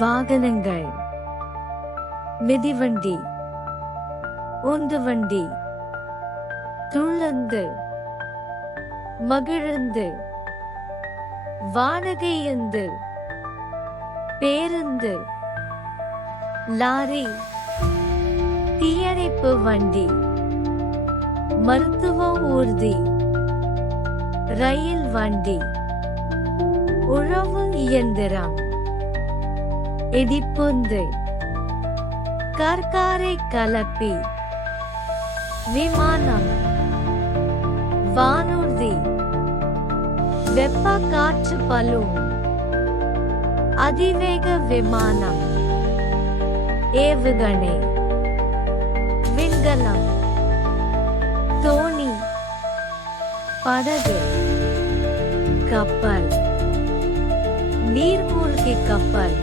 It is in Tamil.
வாகனங்கள்: மிதிவண்டி, உந்துவண்டி, துள்ளந்து, மகிழுந்து, வாடகையுந்து, பேருந்து, லாரி, தீயணைப்பு வண்டி, மருத்துவ ஊர்தி, ரயில் வண்டி, உழவு இயந்திரம், இடிப்புந்து, கற்காரை கலப்பி, விமானம், வானூர்தி, வெப்ப காற்று பலூன், அதிவேக விமானம், ஏவுகணை, விண்கலம், தோணி, படகு, கப்பல், நீர்மூழ்கி கப்பல்,